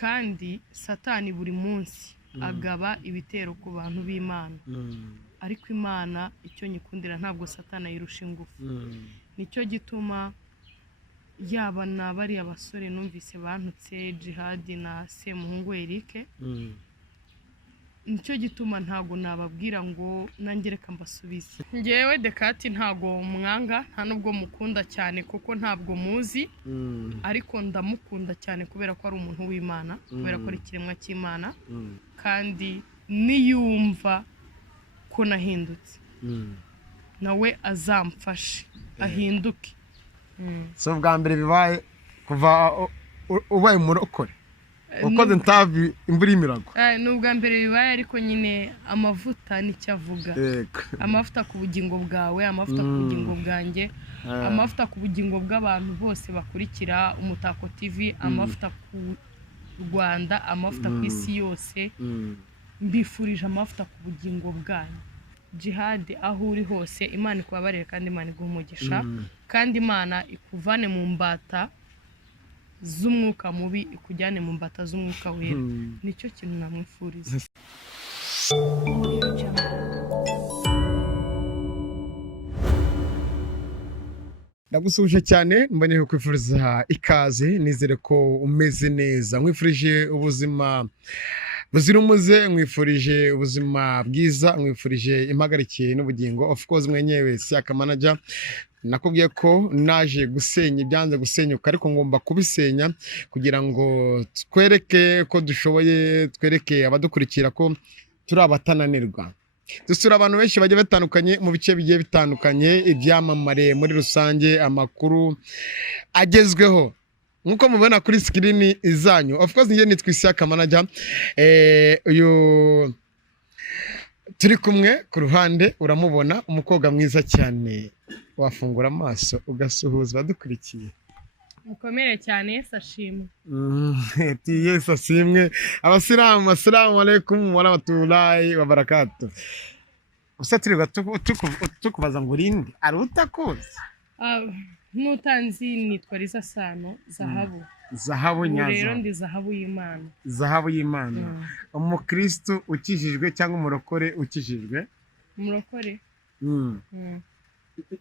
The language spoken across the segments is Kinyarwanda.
kandi satani buri munsi agaba ibitero ku bantu b'Imana ariko Imana icyo nyikundira ntabwo satani ayirusha ingufu nicyo gituma yaba nabari abasore numvise bantutse Jihad na Semuhungu Eric nicyo gituma ntago nababwira ngo nangereka mbasubize ngewe Dekati ntago mwanga nta nubwo mukunda cyane kuko ntabwo muzi ariko ndamukunda cyane kubera ko ari umuntu w'Imana kubera ko ari kiremwa cy'Imana kandi niyumva ko nahindutse nawe azamfashe ahinduke so bwa mbere bibaye kuva ubaye murokore ukoze ntavi imvura imirago n'ubwa mbere bibaye ariko nyine amavuta nicyo avuga amavuta ku bugingo bwawe amavuta ku bugingo bwanjye amavuta ku bugingo bw'abantu bose bakurikira Umutako TV amavuta ku Rwanda amavuta ku isi yose mbifurije amavuta ku bugingo bwanyu Jihad aho uri hose Imana ikubabarire kandi Imana iguhe umugisha kandi Imana ikuvane mu mbata z'umwuka mubi ikujyane mu mbata z'umwuka wera nicyo kintu namwifuriza ndagusuje cyane mbonye kwifuriza ikaze nizere ko umeze neza nkwifurije ubuzima buzira umuze nkwifurije ubuzima bwiza nkwifurije impagarike n'ubugingo of course mwenyewe Siaka Manager nakubwiye ko naje gusenya ibyanze gusenyuka ariko ngomba kubisenya kugira ngo twereke ko dushoboye twereke abadukurikira ko turi abatananirwa dusura abantu benshi bagiye batandukanye mu bice bigiye bitandukanye ibyamamare muri rusange amakuru agezweho nkuko mubona kuri screen izanyu of course ngiye nitwa Siaka Manager uyu turi kumwe ku ruhande uramubona umukobwa mwiza cyane wafungura amaso ugasuhuza badukurikiye mukomere cyane Yesu ashimwe Yesu ashimwe abasilamu assalamu alaikum wa rahmatullahi wa barakatuh usatirirwa tukubaza ngo urinde ari utakuzi nutanzi nitwa Liza Sano Zahabu nyazo rero ndi Zahabu y'Imana umukristo ukijijwe cyangwa umurokore ukijijwe umurokore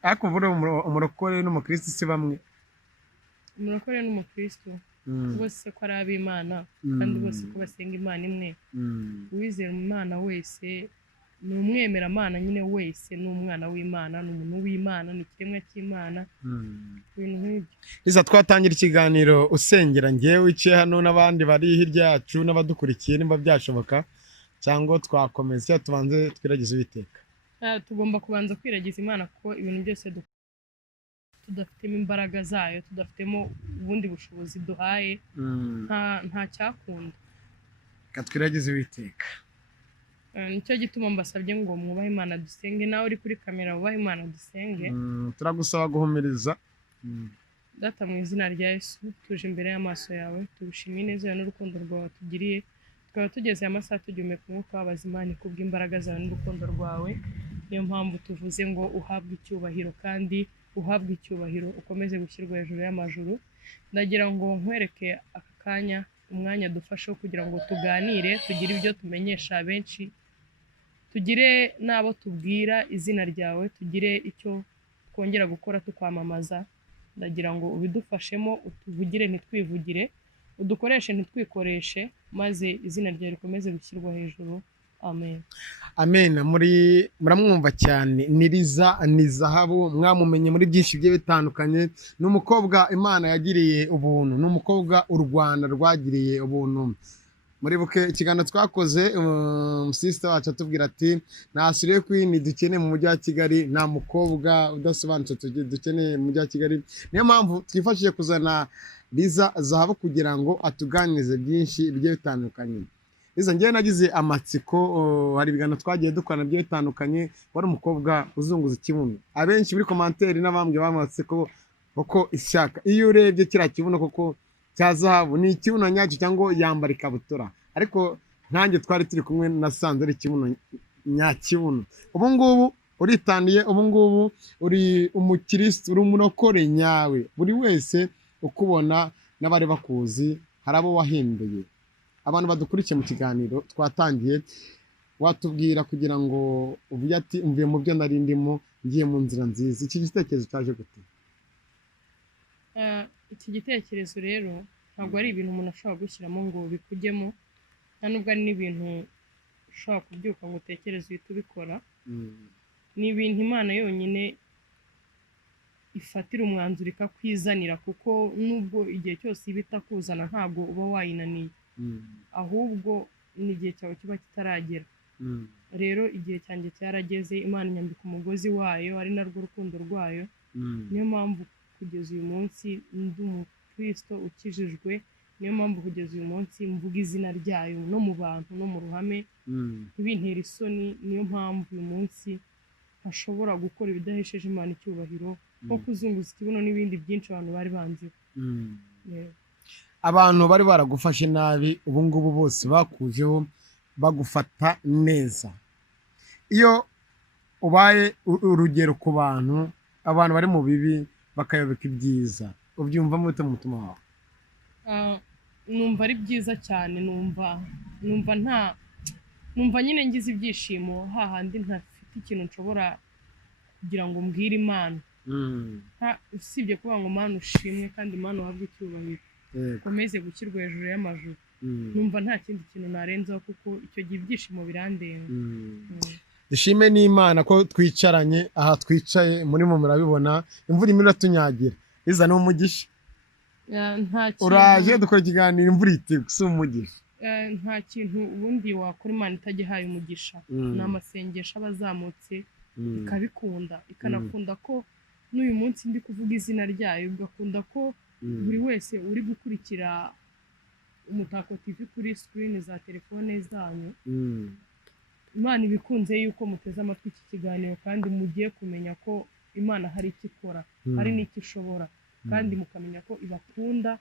ariko vuba umurokore n'umukristo si bamwe umurokore n'umukristo bose ko ari ab'Imana kandi bose ko basenga Imana imwe uwizera Imana wese ni umwemeramana nyine wese ni umwana w'Imana ni umuntu w'Imana ni ikiremwa cy'Imana ibintu nk'ibyo Liza twatangira ikiganiro usengera ngewe wicaye hano n'abandi bari hirya yacu n'abadukurikiye nimba byashoboka cyangwa twakomeza cyangwa tubanze twiragize Uwiteka tugomba kubanza kwiragiza Imana kuko ibintu byose tudafitemo imbaraga zayo tudafitemo ubundi bushobozi duhaye nta cyakunda katwiragize Uwiteka nicyo gituma mbasabye ngo mwubahe Imana dusenge nawe uri kuri kamera wubahe Imana dusenge turagusaba guhumiriza data mu izina rya Yesu tuje imbere y'amaso yawe tugushimiye neza n'urukundo rwawe tugiriye tukaba tugeze amasaha tugihumeka umwuka w'abazima ni kubw'imbaraga zawe n'urukundo rwawe niyo mpamvu tuvuze ngo uhabwe icyubahiro kandi uhabwe icyubahiro ukomeze gushyirwa hejuru y'amajuru ndagira ngo nkwereke aka kanya umwanya dufashe kugira ngo tuganire tugire ibyo tumenyesha benshi tugire nabo tubwira izina ryawe tugire icyo twongera gukora tukwamamaza ndagira ngo ubidufashemo utuvugire ntitwivugire udukoreshe ntitwikoreshe maze izina ryawe rikomeze gushyirwa hejuru amen amen muramwumva cyane ni Liza ni Zahabu mwamumenye muri byinshi bigiye bitandukanye ni umukobwa Imana yagiriye ubuntu ni umukobwa u Rwanda rwagiriye ubuntu muri buke ikiganiro twakoze sister wacu atubwira ati nasuriye kwini dukeneye mu mujyi wa Kigali nta mukobwa udasobanutse dukeneye mu mujyi wa Kigali niyo mpamvu twifashije kuzana Liza Zahabu kugira ngo atuganirize byinshi bigiye bitandukanye Liza ngiye nagize amatsiko hari ibiganiro twagiye dukorana bigiye bitandukanye wari umukobwa uzunguza ikibuno abenshi muri commentaire n'abambwe bamatsiko koko Ishyaka iyo urebye kira kibuno koko cya Zahabu ni ikibuno nyacyo cyangwa yambara ikabutura ariko ntange twari turi kumwe nasanze ari ikibuno nyakibuno ubu ngubu uritandiye ubu ngubu uri umukristo uri umurokore nyawe buri wese ukubona n'abari bakuzi harabo wahinduye abantu badukurikiye mu kiganiro twatangiye, watubwira kugira ngo uvuge ati mvuye mu byo nari ndimo ngiye mu nzira nziza, iki gitekerezo cyaje gute? Iki gitekerezo rero ntabwo ari ibintu umuntu ashobora gushyiramo ngo bikujyemo, nta nubwo ari n'ibintu ushobora kubyuka ngo utekereze uhite ubikora. Ni ibintu Imana yonyine ifatira umwanzuro ikakwizanira, kuko nubwo igihe cyose iba itakuzana ntabwo uba wayinaniye, ahubwo n'igihe cyawe kiba kitaragera. Rero igihe cyanjye cyarageze, Imana inyambika umugozi wayo ari narwo rukundo rwayo. Niyo mpamvu kugeza uyu munsi ndi umukristo ukijijwe, niyo mpamvu kugeza uyu munsi mvuga izina ryayo no mu bantu no mu ruhame ntibintere isoni. Niyo mpamvu uyu munsi ashobora gukora ibidahesheje Imana icyubahiro, nko kuzunguza ikibuno n'ibindi byinshi abantu bari banziho. Abantu bari baragufashe nabi ubu ngubu bose bakujeho bagufata neza. Iyo ubaye urugero ku bantu, abantu bari mu bibi bakayobeka ibyiza, ubyumva mu mutima wawe? Numva ari byiza cyane, numva nyine ngize ibyishimo hahandi ntafite ikintu nshobora kugira ngo mbwire Imana, usibye kuvuga ngo Mana ushimwe kandi Imana uhabwe icyubahiro, ukomeze gushyirwa hejuru y'amajuru. Numva nta kindi kintu narenzaho, kuko icyo gihe ibyishimo birandenga. Dushime n'Imana ko twicaranye aha twicaye, murimo murabibona imvura imwe iratunyagira, iza ni umugisha. Uraje dukora ikiganiro imvura itegwa, si umugisha. Nta kintu ubundi wakora Imana itagihaye umugisha. Ni amasengesho aba azamutse ikabikunda, ikanakunda ko n'uyu munsi ndi kuvuga izina ryayo, ugakunda ko buri wese uri gukurikira Umutako TV kuri screen za telefone zanyu. Imana ibikunze yuko muteze amatwi iki kiganiro, kandi mugiye kumenya ko Imana hari icyo ikora, hari n'icyo ishobora, kandi mukamenya ko ibakunda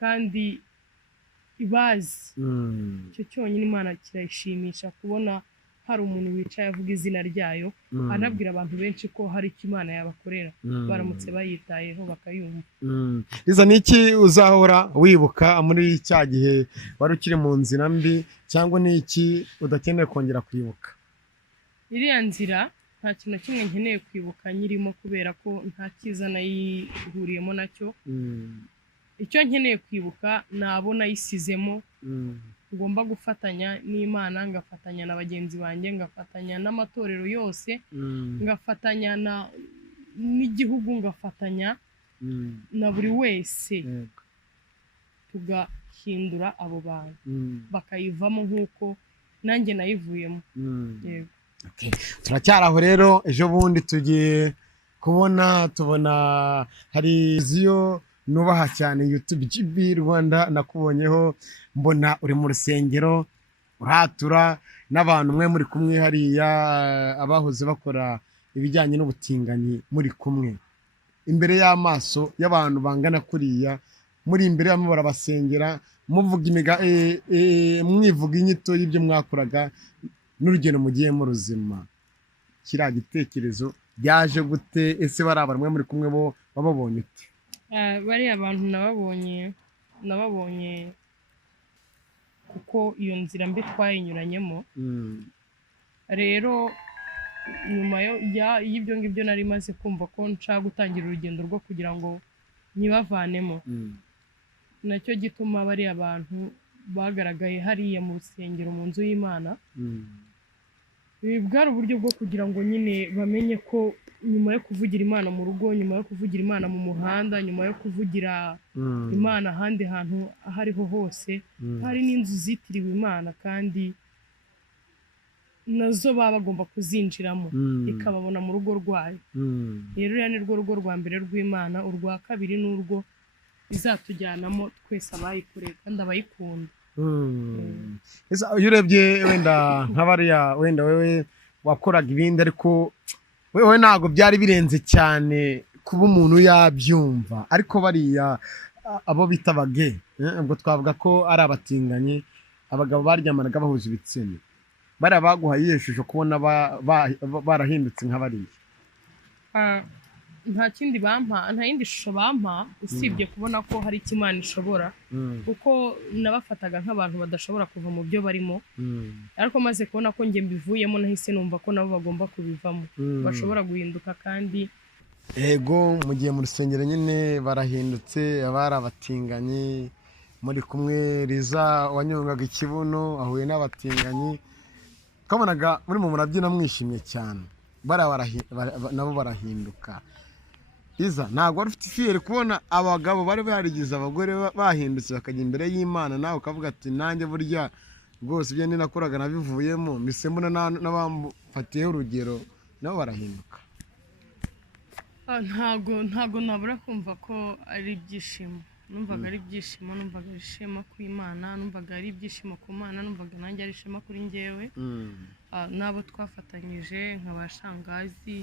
kandi ibazi. Icyo cyonyine Imana kirayishimisha, kubona hari umuntu wicaye avuga izina ryayo, anabwira abantu benshi ko hari icyo Imana yabakorera baramutse bayitayeho bakayumva. Liza, ni iki uzahora wibuka muri cya gihe wari ukiri mu nzira mbi, cyangwa ni iki udakeneye kongera kwibuka? Iriya nzira nta kintu kimwe nkeneye kwibuka nyirimo, kubera ko nta cyiza nayihuriyemo nacyo. Icyo nkeneye kwibuka nabo nayisizemo, ngomba gufatanya n'Imana, ngafatanya na bagenzi banjye, ngafatanya n'amatorero yose, ngafatanya n'igihugu, ngafatanya na buri wese, tugahindura abo bantu bakayivamo nk'uko nanjye nayivuyemo. Turacyari aho rero. Ejo bundi tugiye tubona hari viziyo nubaha cyane, YouTube GB Rwanda, nakubonyeho mbona uri mu rusengero uratura n'abantu mwe muri kumwe hariya, abahoze bakora ibijyanye n'ubutinganyi muri kumwe imbere y'amaso y'abantu bangana kuriya, muri imbere y'amwe barabasengera, muvuga mwivuga inyito y'ibyo mwakoraga n'urugendo mugiye mu ruzima. Kiriya gitekerezo byaje gute? Ese bari abantu mwe muri kumwe bo bababonye ute? Bariya abantu nababonye kuko iyo nzira mbi twayinyuranyemo. Rero nyuma y'ibyo ngibyo nari maze kumva ko nshaka gutangira urugendo rwo kugira ngo nyibavanemo. Nacyo gituma bariya abantu bagaragaye hariya mu rusengero, mu nzu y'Imana. Bwari uburyo bwo kugira ngo nyine bamenye ko nyuma yo kuvugira Imana mu rugo, nyuma yo kuvugira Imana mu muhanda, nyuma yo kuvugira Imana ahandi hantu aho ariho hose, hari n'inzu zitiriwe Imana kandi nazo baba bagomba kuzinjiramo, ikababona mu rugo rwayo. Rero uriya ni rwo rugo rwa mbere rw'Imana, urwa kabiri n'urwo izatujyanamo twese abayikoreye kandi abayikunda. Iyo urebye wenda nk'abariya, wenda wewe wakoraga ibindi, ariko wewe ntabwo byari birenze cyane kuba umuntu yabyumva. Ariko bariya abo bita abage, ubwo twavuga ko ari abatinganyi, abagabo baryamanaga bahuje ibitsina, bariya baguhaye iyo shusho kubona barahindutse nk'abariya? nta kindi bampa, nta yindi shusho bampa usibye kubona ko hari icyo Imana ishobora, kuko nabafataga nk'abantu badashobora kuva mu byo barimo, ariko maze kubona ko njye mbivuyemo nahise numva ko nabo bagomba kubivamo, bashobora guhinduka. Kandi ego mugiye mu rusengero nyine barahindutse, abari abatinganyi muri kumwe, Liza wanyongaga ikibuno ahuye n'abatinganyi, kabonaga muri mu murabyina mwishimye cyane, nabo barahinduka. Liza ntabwo wari ufite ifiyeri kubona abagabo bari barigize abagore bahindutse bakajya imbere y'Imana, nawe ukavuga ati nanjye burya rwose ibyo nakoraga nabivuyemo, mise mbona n'abamfatiyeho urugero nabo barahinduka? ntago nabura kumva ko ari ibyishimo, numvaga ari ibyishimo, numvaga ari ishema ku Imana, numvaga ari ibyishimo ku Mana, numvaga nanjye ari ishema kuri njyewe, n'abo twafatanyije nk'aba Shangazi,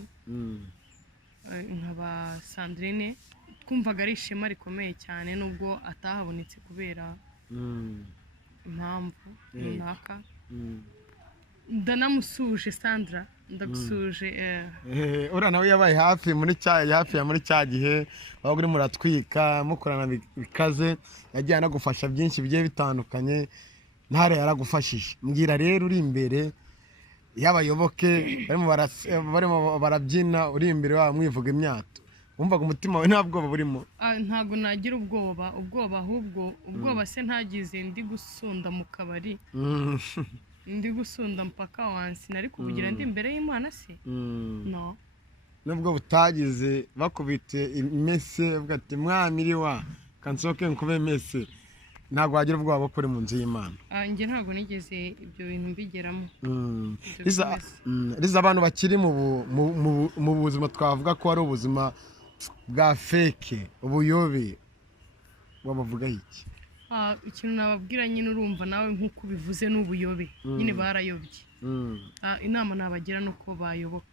nk'aba Sandrine, twumvaga ari ishema rikomeye cyane, nubwo atahabonetse kubera impamvu runaka. Ndanamusuje Sandra, ndagusuje. Uriya nawe yabaye hafi ya muri cya gihe waba uri muratwika mukorana bikaze, yagiye anagufasha byinshi bigiye bitandukanye, ntare yaragufashije. Mbwira rero uri imbere y'abayoboke barimo barabyina, uri imbere wabo mwivuga imyato, wumvaga umutima we nta bwoba burimo? Ntago nagira ubwoba, ahubwo ubwoba se ntagize ndi gusunda mu kabari, ndi gusunda mpaka wansi, nari kubugira ndi imbere y'Imana se? No. Nubwo butagize bakubite imese uvuga ati mwamiri wa kansoke nkube mese, ntabwo wagira ubwoba bwo kuri mu nzu y'Imana? Njye ntabwo nigeze ibyo bintu mbigeramo. Liza, abantu bakiri mu buzima twavuga ko ari ubuzima bwa feke, ubuyobe, wabavugaho iki? Ikintu nababwira nyine, urumva nawe nk'uko ubivuze n'ubuyobe, nyine barayobye. Inama nabagira nuko bayoboka.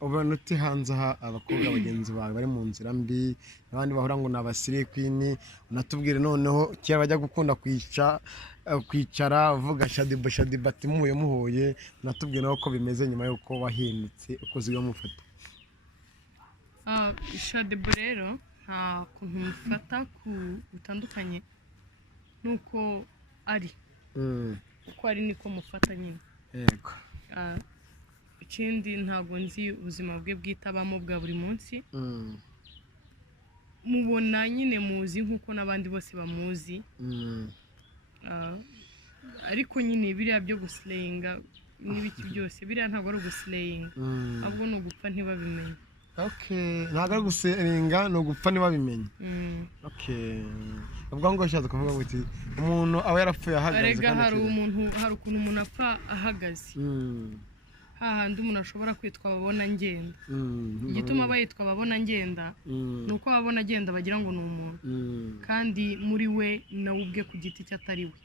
ubona uti hanze aha abakobwa bagenzi bawe bari mu nzira mbi, abandi bahora ngo ni abasirikwini, unatubwire noneho kera bajya gukunda kwicara uvuga shadiba ati muhuye, unatubwire nawe uko bimeze nyuma y'uko wahindutse uko uziga mufata. Shadiba rero nta kuntu mufata bitandukanye nuko ari uko ari niko mufata nyine. Yego. Ikindi ntabwo nzi ubuzima bwe bwitabamo bwa buri munsi, mubona nyine muzi nk'uko n'abandi bose bamuzi, ariko nyine biriya byo gusilayinga n'ibiki byose biriya ntabwo ari ugusilayinga, ahubwo ni ugupfa ntibabimenye. Ntabwo ari gusilayinga, ni ugupfa ntibabimenye. ubwo ngo ushatse kuvuga ngo umuntu aba yarapfuye ahagaze. Arega hari ukuntu umuntu apfa ahagaze, hahandi umuntu ashobora kwitwa ababona ngenda. Igituma bayitwa ababona ngenda ni uko ababona agenda bagira ngo ni umuntu, kandi muri we nawe ubwe ku giti cye atari we.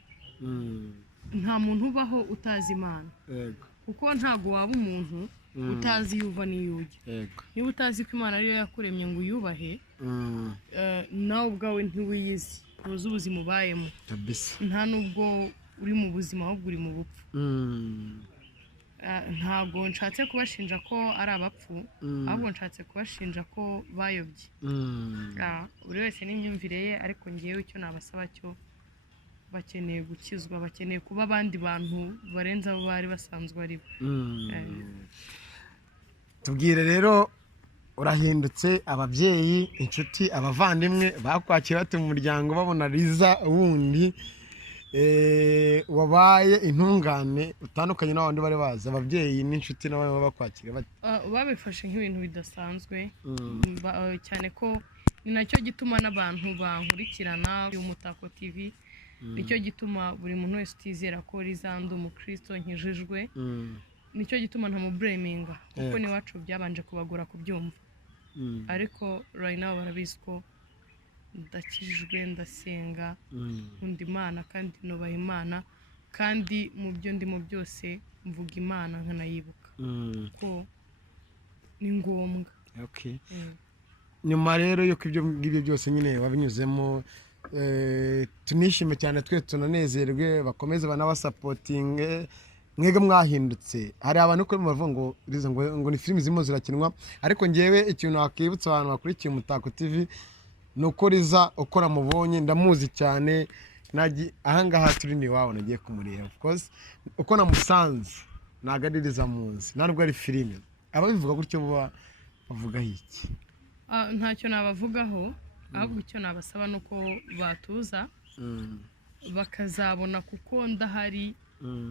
Nta muntu ubaho utazi Imana, kuko ntago waba umuntu utazi yuva n'iyujya. Niba utazi ko Imana ariyo yakuremye ngo uyubahe, nawe ubwawe ntiwiyizi, ntuzi ubuzima ubayemo, nta nubwo uri mu buzima ahubwo uri mu bupfu. Ntabwo nshatse kubashinja ko ari abapfu, ahubwo nshatse kubashinja ko bayobye. Buri wese n'imyumvire ye, ariko ngewe icyo nabasaba cyo bakeneye gukizwa, bakeneye kuba abandi bantu barenze abo bari basanzwe ari bo. Tubwire rero, urahindutse, ababyeyi, inshuti, abavandimwe bakwakira bate mu muryango babona Liza wundi wabaye intungane utandukanye n'abandi bari bazi? Ababyeyi n'inshuti nabo bakwakira bate? Babifashe nk'ibintu bidasanzwe, cyane ko ni nacyo gituma n'abantu bankurikirana Umutako TV, nicyo gituma buri muntu wese utizera ko Liza ndi umukristo nkijijwe, nicyo gituma ntamubureminga, kuko n'iwacu byabanje kubagora kubyumva, ariko right now barabizi ko ndakijijwe, ndasenga, nkunda Imana kandi nubaha Imana, kandi mu byo ndimo byose mvuga Imana nkanayibuka ko ni ngombwa. Nyuma rero yuko ibyo ngibyo byose nyine wabinyuzemo, tunishime cyane, twe tunanezerwe, bakomeze banabasapotinge, mwega mwahindutse hari abantu ko bavuga ngo riza ngo ni filimi zirimo zirakinwa ariko ngewe ikintu nakibutsa abantu bakurikiye Umutako TV nuko Riza uko namubonye ndamuzi cyane ahangaha turi ni wawe nagiye kumureba of course uko namusanze ntago ari Riza muzi ntabwo ari filime ababivuga gutyo bavuga iki ntacyo nabavugaho ahubwo icyo nabasaba nuko batuza bakazabona kuko ndahari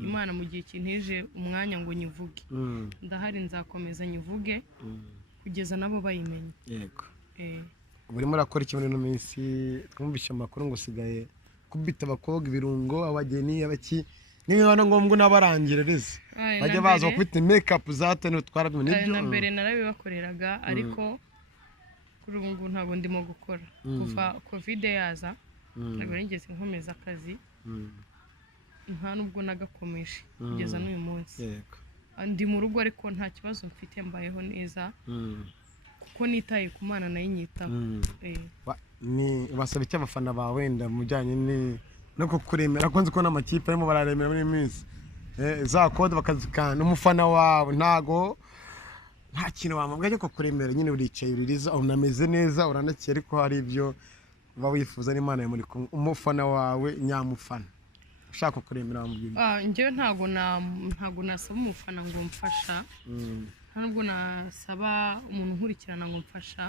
Imana mu gihe kinteje umwanya ngo nyivuge ndahari nzakomeza nyivuge kugeza nabo bayimenye yego burimo urakora iki muri ino minsi twumvishe amakuru ngo usigaye kubita abakobwa ibirungo abageni abaki n'ibibana ngombwa n'abarangiririza bajya baza gufite make up zatene twarabimenye ibyo na mbere narabibakoreraga ariko kuri ubu ngubu ntabwo ndimo gukora kuva covid yaza ntabwo nigeze nkomeza akazi nta nubwo nagakomeje kugeza n'uyu munsi ndi mu rugo ariko nta kibazo mfite mbayeho neza kuko nitaye ku Mana nayo inyitaho ni basaba icyo abafana bawe wenda mu bijyanye no kukuremera ko nzi ko n'amakipe arimo bararemera muri minsi za kode bakazikana umufana wawe ntago nta kintu wamubwira cyo kukuremera nyine uricaye uririza unameze neza uranakiye ariko hari ibyo uba wifuza n'Imana ya muri umufana wawe nyamufana ushaka kuremera wamubwira njyewe ntago nasaba umufana ngo mfasha ntabwo nasaba umuntu nkurikirana ngo mfasha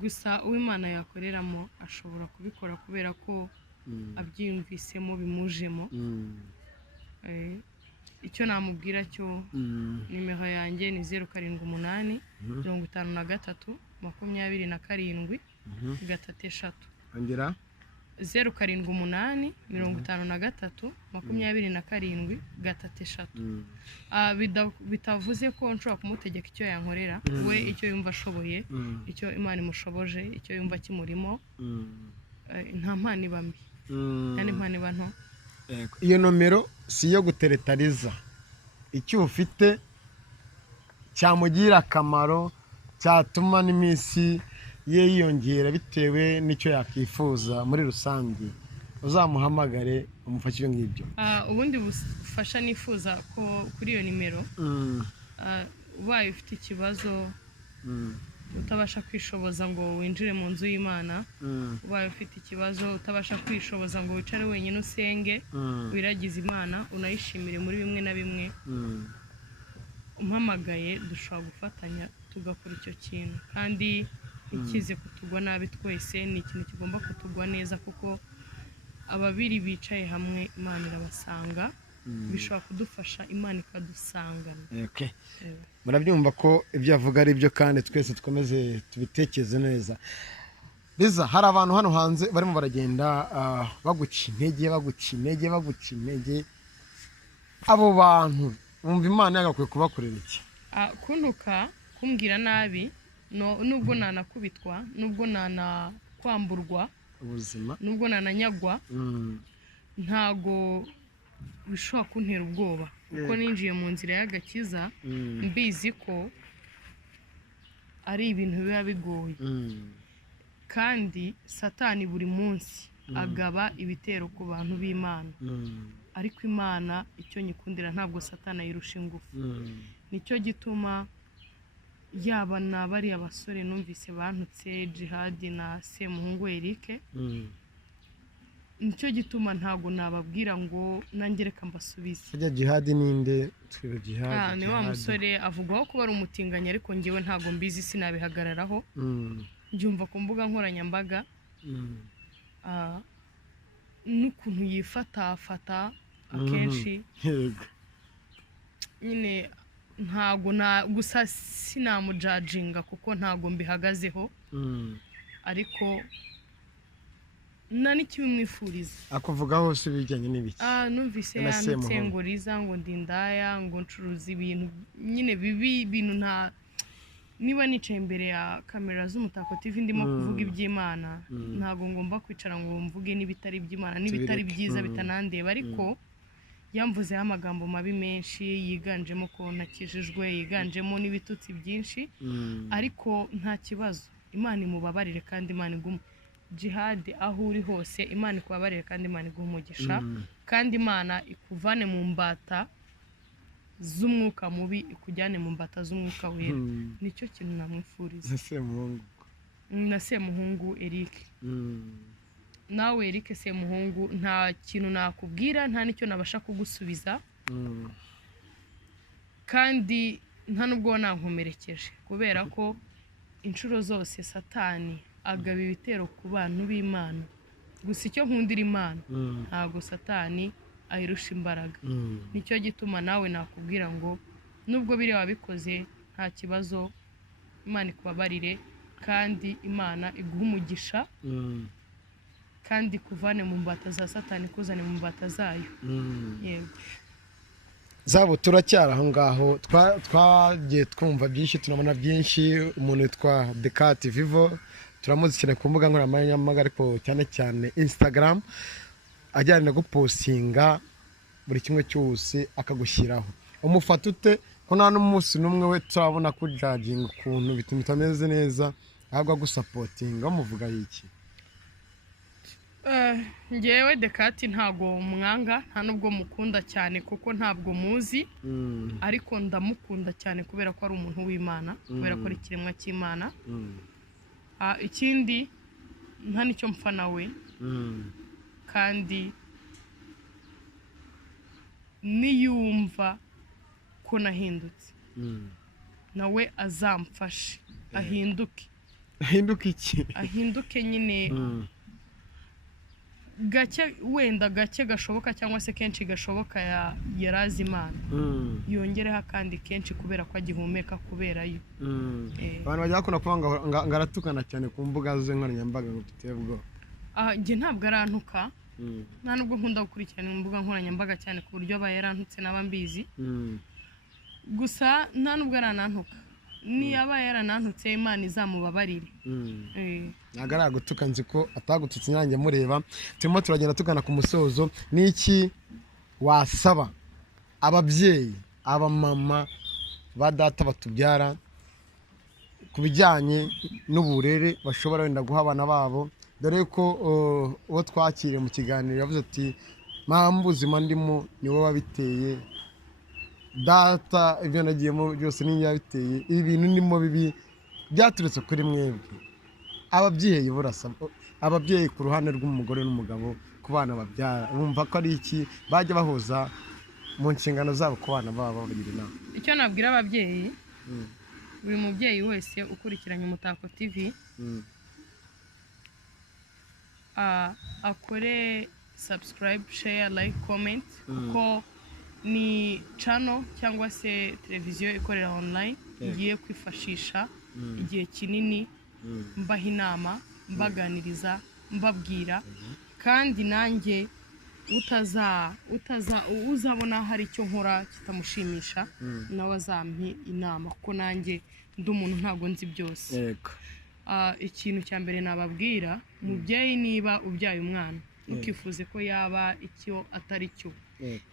gusa uw'Imana yakoreramo ashobora kubikora kubera ko abyiyumvisemo bimujemo icyo namubwira cyo nimero yanjye ni 078 53 27 3 ongera 078 53 27 3 bitavuze ko nshobora kumutegeka icyo yankorera we icyo yumva ashoboye icyo Imana imushoboje icyo yumva kimurimo nta mpano iba mbi kandi impano iba nto iyo nomero si iyo gutereta Riza icyo ufite cyamugira akamaro cyatuma n'iminsi ye yiyongera bitewe n'icyo yakifuza muri rusange uzamuhamagare umufashe ibyo ngibyo ubundi bufasha nifuza ko kuri iyo nimero ubaye ufite ikibazo utabasha kwishoboza ngo winjire mu nzu y'Imana ubaye ufite ikibazo utabasha kwishoboza ngo wicare wenyine usenge wiragize Imana unayishimire muri bimwe na bimwe umpamagaye dushobora gufatanya tugakora icyo kintu kandi ikize kutugwa nabi twese ni ikintu kigomba kutugwa neza kuko ababiri bicaye hamwe Imana irabasanga bishobora kudufasha Imana ikadusangana murabyumva ko ibyo avuga ari byo kandi twese dukomeze tubitekereze neza Riza hari abantu hano hanze barimo baragenda baguca intege abo bantu bumva Imana yagakwiye kubakorera iki kuntuka kumbwira nabi nubwo nanakubitwa nubwo nanakwamburwa ubuzima nubwo nananyagwa ntago bishobora kuntera ubwoba kuko ninjiye mu nzira y'agakiza mbizi ko ari ibintu biba bigoye kandi Satani buri munsi agaba ibitero ku bantu b'Imana ariko Imana icyo nyikundira ntabwo Satani ayirusha ingufu nicyo gituma yaba na bariya basore numvise bantutse Jihad na Semuhungu Eric nicyo gituma ntago nababwira ngo nangereka mbasubize ajya Jihad ninde twibe Jihad ni wa musore avugwaho kuba ari umutinganya ariko ngewe ntago mbizi sinabihagararaho byumva ku mbuga nkoranyambaga n'ukuntu yifatafata akenshi nyine ntago gusa sinamujajinga kuko ntago mbihagazeho ariko nani kibimwifuriza akuvuga hose bijyanye n'ibiki numvise yanditse ngo Riza ngo ndindaya ngo ncuruza ibintu nyine bibi ibintu nta niba nicaye imbere ya kamera z'Umutako TV ndimo kuvuga iby'Imana ntago ngomba kwicara ngo mvuge n'ibitari iby'Imana n'ibitari byiza bitanandeba ariko yamvuzeho amagambo mabi menshi yiganjemo ko ntakijijwe yiganjemo n'ibitutsi byinshi ariko nta kibazo Imana imubabarire kandi Imana igume Jihad aho uri hose Imana ikubabarire kandi Imana iguhe umugisha kandi Imana ikuvane mu mbata z'umwuka mubi ikujyane mu mbata z'umwuka wera. Nicyo kintu namwifuriza. Na Semuhungu Eric. Nawe Eric Semuhungu, nta kintu nakubwira, nta nicyo nabasha kugusubiza, kandi nta nubwo nankomerekeje, kubera ko inshuro zose Satani agaba ibitero ku bantu b'Imana. Gusa icyo nkundira Imana, ntago Satani ayirusha imbaraga. Nicyo gituma nawe nakubwira ngo nubwo biri wabikoze nta kibazo, Imana ikubabarire, kandi Imana iguha umugisha, kandi kuvane mu mbata za Satani kuzane mu mbata zayo. Yego. Zabo turacyari aho ngaho, twagiye twumva byinshi, tunabona byinshi. Umuntu witwa Dekati Vivo turamuzi cyane ku mbuga nkoranyambaga, ariko cyane cyane Instagram, ajyana no gupostinga buri kimwe cyose akagushyiraho. Umufata ute ko nta n'umunsi n'umwe we turabona ko judging ukuntu bituma utameze neza, ahubwo agusapotinga, umuvuga iki? Ngewe Dekati ntago mwanga, nta nubwo mukunda cyane kuko ntabwo muzi, ariko ndamukunda cyane kubera ko ari umuntu w'Imana, kubera ko ari ikiremwa cy'Imana. Ikindi nta nicyo mpfa nawe, kandi niyumva ko nahindutse nawe azamfashe ahinduke. Ahinduke iki? Ahinduke nyine gake, wenda gake gashoboka cyangwa se kenshi gashoboka yarazi Imana, yongereho kandi kenshi kubera ko agihumeka kubera yo. Abantu bajya bakunda kuvuga ngo aratukana cyane ku mbuga ze nkoranyambaga ngo tuteye ubwoba. Njye ntabwo arantuka, nta nubwo nkunda gukurikirana imbuga nkoranyambaga cyane ku buryo aba yarantutse n'aba mbizi, gusa nta nubwo aranantuka. Niyaba yaranantutse Imana izamubabarire. Ntabwo aragutuka, nzi ko atagututse nyange mureba. Turimo turagenda tugana ku musozo. Niki wasaba ababyeyi, abamama, ba data batubyara ku bijyanye n'uburere bashobora wenda guha abana babo, dore ko uwo twakiriye mu kiganiro yavuze ati mpamvu ubuzima ndimo ni wowe wabiteye, data ibyo nagiyemo byose ni yabiteye, ibi bintu ndimo bibi byaturutse kuri mwebwe. Ababyeyi burasaba, ababyeyi ku ruhande rw'umugore n'umugabo, ku bana babyara, bumva ko ari iki bajya bahuza mu nshingano zabo ku bana babo, babagira inama. Icyo nabwira ababyeyi, buri mubyeyi wese ukurikiranye Umutako TV, akore subscribe, share, like, comment, kuko ni channel cyangwa se televiziyo ikorera online ngiye kwifashisha igihe kinini, mbaha inama, mbaganiriza, mbabwira, kandi nanjye uzabona hari icyo nkora kitamushimisha nawe azampe inama, kuko nanjye ndi umuntu ntabwo nzi byose. Ikintu cya mbere nababwira, mubyeyi niba ubyaye umwana ntukifuze ko yaba icyo atari cyo.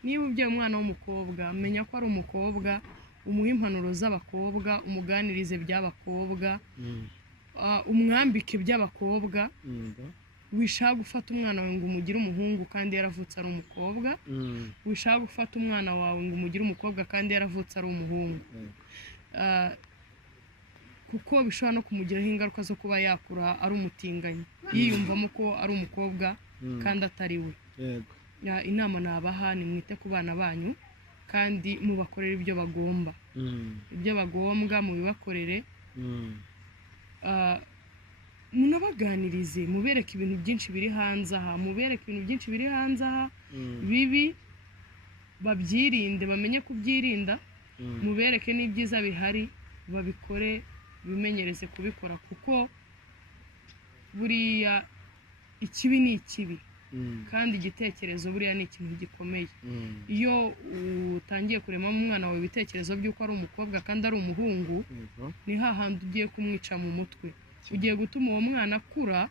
Niba ubyaye umwana w'umukobwa, menya ko ari umukobwa, umuha impanuro z'abakobwa, umuganirize by'abakobwa, umwambike by'abakobwa. Wishaka gufata umwana wawe ngo umugire umuhungu kandi yaravutse ari umukobwa, wishaka gufata umwana wawe ngo umugire umukobwa kandi yaravutse ari umuhungu, kuko bishobora no kumugiraho ingaruka zo kuba yakura ari umutinganyi, yiyumvamo ko ari umukobwa kandi atari we. Inama nabaha ni mwite ku bana banyu, kandi mubakorere ibyo bagomba, ibyo bagombwa mubibakorere, munabaganirize, mubereke ibintu byinshi biri hanze aha, bibi babyirinde, bamenye kubyirinda, mubereke n'ibyiza bihari, babikore, bimenyereze kubikora, kuko buriya ikibi ni ikibi, kandi igitekerezo buriya ni ikintu gikomeye. Iyo utangiye kuremamo umwana wawe ibitekerezo by'uko ari umukobwa kandi ari umuhungu, ni hahandi ugiye kumwica mu mutwe. Ugiye gutuma uwo mwana akura,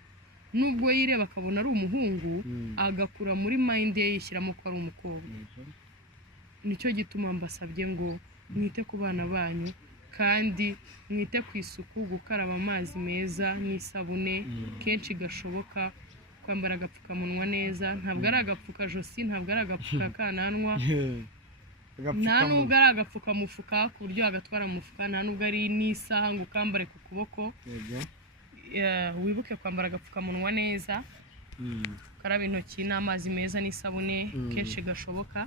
nubwo yireba akabona ari umuhungu, agakura muri mind ye yishyiramo ko ari umukobwa. Nicyo gituma mbasabye ngo mwite ku bana banyu, kandi mwite ku isuku, gukaraba amazi meza n'isabune kenshi gashoboka, kwambara agapfukamunwa neza, ntabwo ari agapfuka josi, ntabwo ari agapfuka kananwa, nta nubwo ari agapfukamufuka ku buryo agatwara mu mufuka, nta nubwo ari n'isaha ngo ukambare ku kuboko. Wibuke kwambara agapfukamunwa neza, ukaraba intoki n'amazi meza n'isabune kenshi gashoboka.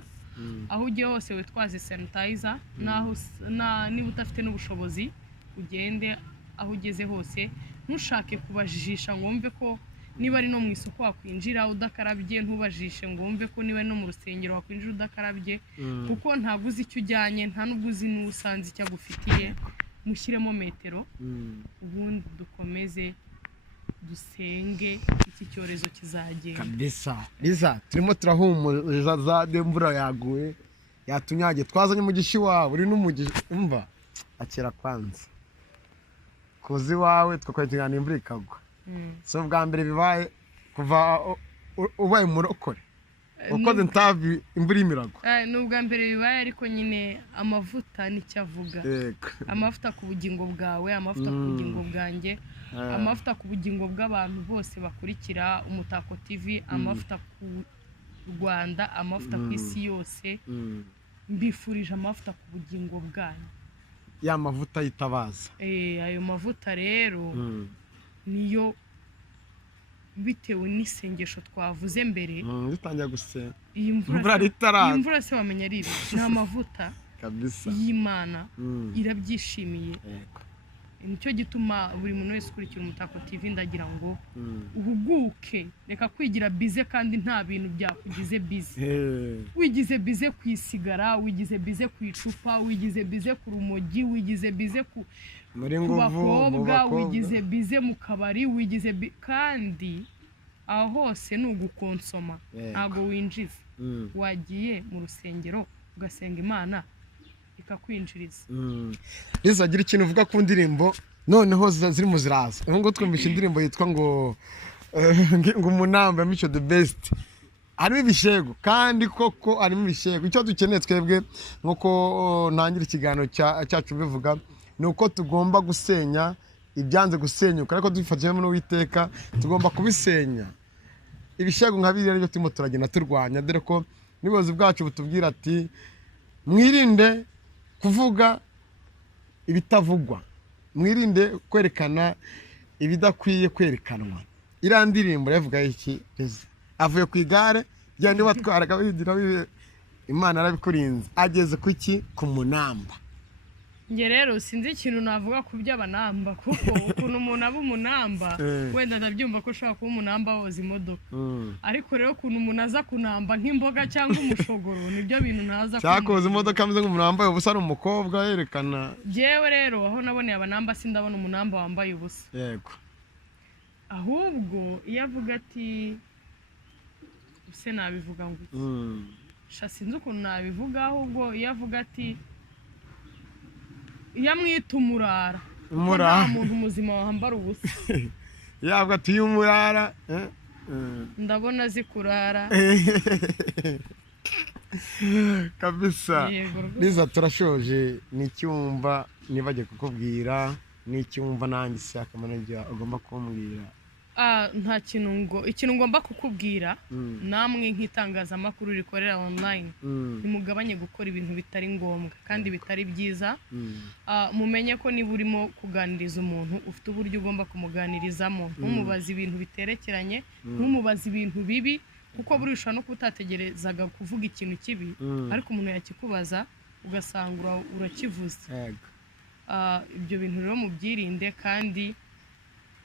Aho ugiye hose witwaze sanitizer, niba udafite n'ubushobozi ugende aho ugeze hose, ntushake kubajijisha ngo wumve ko niba ari no mu isoko wakwinjira udakarabye, ntubajishe ngo wumve ko niba ari no mu rusengero wakwinjira udakarabye, kuko ntabwo uzi icyo ujyanye, nta nubwo uzi n'usanze icyo agufitiye. Mushyiremo metero, ubundi dukomeze dusenge iki cyorezo kizagenda kabisa. Liza, turimo turahumuriza za imvura yaguye yatunyagiye, twazanye umugisha wawe uri n'umugisha. Umva akira kwanza kuzi wawe twakwegerana imvura ikagwa. So bwa mbere bibaye kuva ubaye umurokore ukoze ntavi imvura imiragwa. Ni ubwa mbere bibaye, ariko nyine amavuta nicyo avuga. Amavuta ku bugingo bwawe, amavuta ku bugingo bwanjye, amavuta ku bugingo bw'abantu bose bakurikira Umutako TV, amavuta ku Rwanda, amavuta ku isi yose. Mbifurije amavuta ku bugingo bwanyu, ya mavuta yitabaza. Ayo mavuta rero niyo bitewe n'isengesho twavuze mbere dutangira gusenga. Iyi mvura se wamenya ari ibi, ni amavuta kabisa y'Imana irabyishimiye. Nicyo gituma buri muntu wese ukurikira Umutako TV ndagira ngo uhuguke, reka kwigira bize kandi nta bintu byakugize bize. Wigize bize kwisigara, wigize bize ku icupa, wigize bize ku rumogi, wigize bize ku bakobwa, wigize bize mu kabari, wigize kandi aho hose ni ugukonsoma, ntabwo winjiza. Wagiye mu rusengero ugasenga Imana ikakwinjiriza. Liza, agira ikintu uvuga ku ndirimbo noneho zirimo ziraza. Ubu ngo twumvishe indirimbo yitwa ngo Umunamba ya Mico the Best. Harimo ibishego kandi koko harimo ibishego. Icyo dukeneye twebwe nkuko ntangira ikiganiro cyacu bivuga, ni uko tugomba gusenya ibyanze gusenyuka, ariko dufatanyemo n'Uwiteka tugomba kubisenya. Ibishego nka biriya nibyo turimo turagenda turwanya, dore ko n'ubuyobozi bwacu butubwira ati mwirinde kuvuga ibitavugwa, mwirinde kwerekana ibidakwiye kwerekanwa. Iriya ndirimbo yavuga iki? Avuye ku igare ryandi watwaraga wigira Imana arabikurinze, ageze ku iki? Ku munamba. Nge rero sinzi ikintu navuga ku by'abanamba, kuko ukuntu umuntu aba umunamba wenda ndabyumva ko ushobora kuba umunamba woza imodoka, ariko rero ukuntu umuntu aza kunamba nk'imboga cyangwa umushogoro nibyo bintu ntaza cyakoze imodoka ameze nk'umunamba ubusa ari umukobwa yerekana. Jewe rero aho naboneye abanamba sindabona umunamba wambaye ubusa. Yego, ahubwo iyo avuga ati use nabivuga ngo sinzi ukuntu nabivuga, ahubwo iyo avuga ati iyo amwita umurara, nta muntu muzima wambara ubusa. yavuga ati iyo umurara ndabona azi kurara kabisa. Liza, turashoje. n'icyumva nibajye kukubwira, n'icyumva nanjye se akamanajya ugomba kumbwira. Nta ikintu ngomba kukubwira, namwe nk'itangazamakuru rikorera online, ntimugabanye gukora ibintu bitari ngombwa kandi bitari byiza. Mumenye ko niba urimo kuganiriza umuntu ufite uburyo ugomba kumuganirizamo, ntumubaze ibintu biterekeranye, ntumubaze ibintu bibi, kuko buri ushobora no kutategerezaga kuvuga ikintu kibi, ariko umuntu yakikubaza ugasanga urakivuze. Ibyo bintu rero mubyirinde, kandi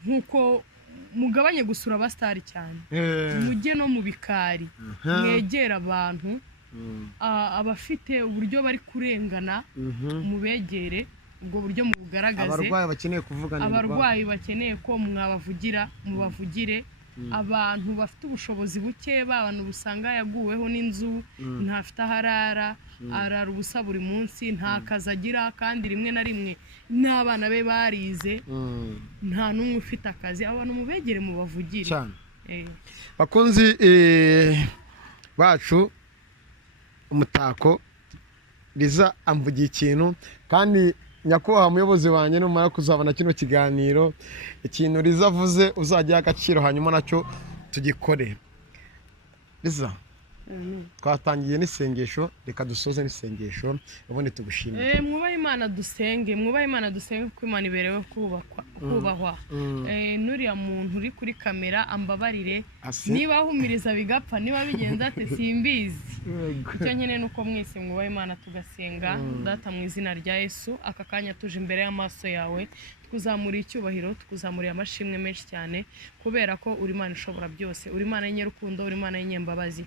nkuko mugabanye gusura abastari cyane, mujye no mu bikari, mwegera abantu, abafite uburyo bari kurengana mubegere, ubwo buryo mubugaragaze. Abarwayi bakeneye ko mwabavugira mubavugire. Abantu bafite ubushobozi buke, abantu busanga yaguweho n'inzu, ntafite aharara, arara ubusa buri munsi, nta kazi agira, kandi rimwe na rimwe n'abana be barize, nta n'umwe ufite akazi. Abantu mubegere mubavugire cyane. Bakunzi bacu, Umutako Liza amvugiye ikintu, kandi nyakubahwa umuyobozi wanjye numara kuzabona kino kiganiro, ikintu Liza avuze uzajya agaciro, hanyuma nacyo tugikore. Liza, twatangiye n'isengesho, reka dusoze n'isengesho ubundi tugushimire. Mwubahe Imana dusenge, mwubahe Imana dusenge kuko Imana iberewe kubahwa. Nuriya muntu uri kuri kamera ambabarire, niba ahumiriza bigapfa, niba bigenza ati simbizi. Icyo nyine nuko mwese mwubahe Imana tugasenga. Data mu izina rya Yesu, aka kanya tuje imbere y'amaso yawe, tukuzamura icyubahiro, tukuzamuriye amashimwe menshi cyane kubera ko uri Imana ishobora byose, uri Imana y'inyerukundo, uri Imana y'inyembabazi.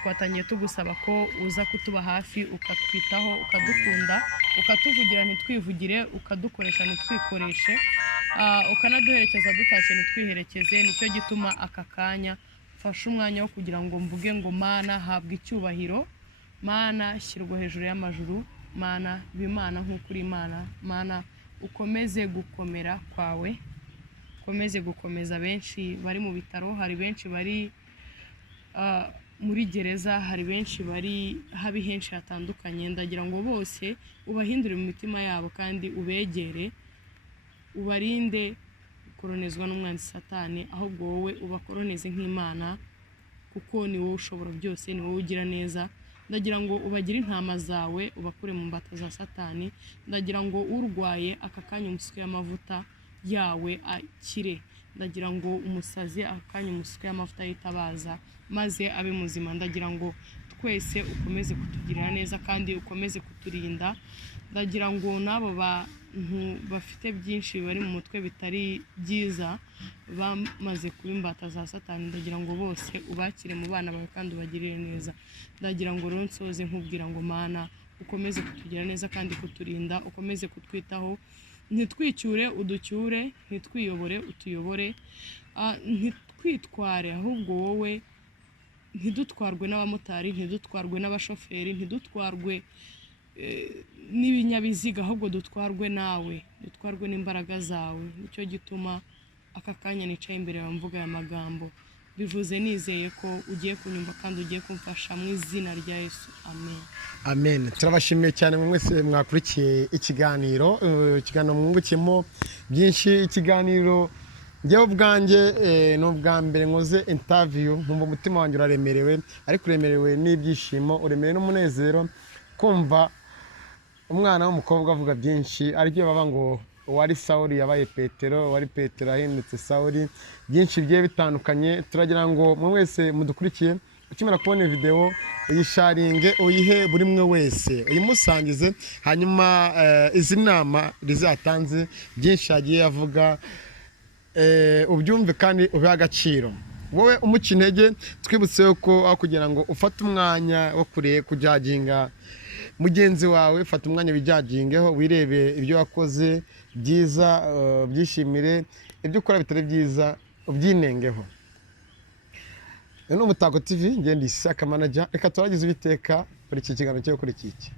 Twatangiye tugusaba ko uza kutuba hafi, ukatwitaho, ukadukunda, ukatuvugira ntitwivugire, ukadukoresha ntitwikoreshe, ukanaduherekeza dutashye ntitwiherekeze. Nicyo gituma aka kanya mfashe umwanya wo kugira ngo mvuge ngo Mana habwa icyubahiro, Mana shyirwa hejuru y'amajuru, Mana b'Imana nk'uko uri Imana, Mana ukomeze gukomera kwawe, ukomeze gukomeza benshi bari mu bitaro, hari benshi bari muri gereza, hari benshi bari habi henshi hatandukanye. Ndagira ngo bose ubahindure mu mitima yabo kandi ubegere, ubarinde koronezwa n'umwanzi Satani, ahubwo wowe ubakoroneze nk'Imana kuko ni wowe ushobora byose, ni wowe ugira neza. Ndagira ngo ubagire intama zawe, ubakure mu mbata za Satani. Ndagira ngo urwaye aka kanya umusuke y'amavuta yawe akire. Ndagira ngo umusazi aka kanya umusuke y'amavuta yitabaza maze abe muzima. Ndagira ngo twese ukomeze kutugirira neza kandi ukomeze kuturinda. Ndagira ngo n'abo bantu bafite byinshi bari mu mutwe bitari byiza, bamaze kuba imbata za Satani, ndagira ngo bose ubakire mu bana bawe kandi ubagirire neza. Ndagira ngo rero nsoze nkubwira ngo Mana ukomeze kutugira neza kandi kuturinda, ukomeze kutwitaho, ntitwicyure uducyure, ntitwiyobore utuyobore, ntitwitware ahubwo wowe, ntidutwarwe n'abamotari, ntidutwarwe n'abashoferi, ntidutwarwe n'ibinyabiziga, ahubwo dutwarwe nawe, dutwarwe n'imbaraga zawe. Nicyo gituma aka kanya nicaye imbere yawe mvuga aya magambo, bivuze nizeye ko ugiye kunyumva kandi ugiye kumfasha mu izina rya Yesu, amen. Amen. Turabashimiye cyane mwese mwakurikiye ikiganiro mwungukiyemo byinshi. Ikiganiro njyewe ubwanjye ni ubwa mbere nkoze interview, nkumva umutima wanjye uraremerewe, ariko uremerewe n'ibyishimo, uremerewe n'umunezero kumva umwana w'umukobwa avuga byinshi, aribyo baba ngo uwari Sawuli yabaye Petero, uwari Petero ahindutse Sawuli, byinshi bigiye bitandukanye. Turagira ngo mwe wese mudukurikiye, ukimara kubona video uyisharinge, uyihe buri mwe wese, uyimusangize, hanyuma izi nama rizatanze byinshi yagiye avuga ubyumve kandi ubihe agaciro. Wowe umuca intege, twibutse ko aho kugira ngo ufate umwanya wo kujaginga mugenzi wawe, fata umwanya wijagingeho, wirebe ibyo wakoze byiza, byishimire, ibyo ukora bitari byiza ubyinengeho. Ni Umutako TV, ngende Isaka manager. Reka turagize ubiteka kuri iki kiganiro cyo kuri iki.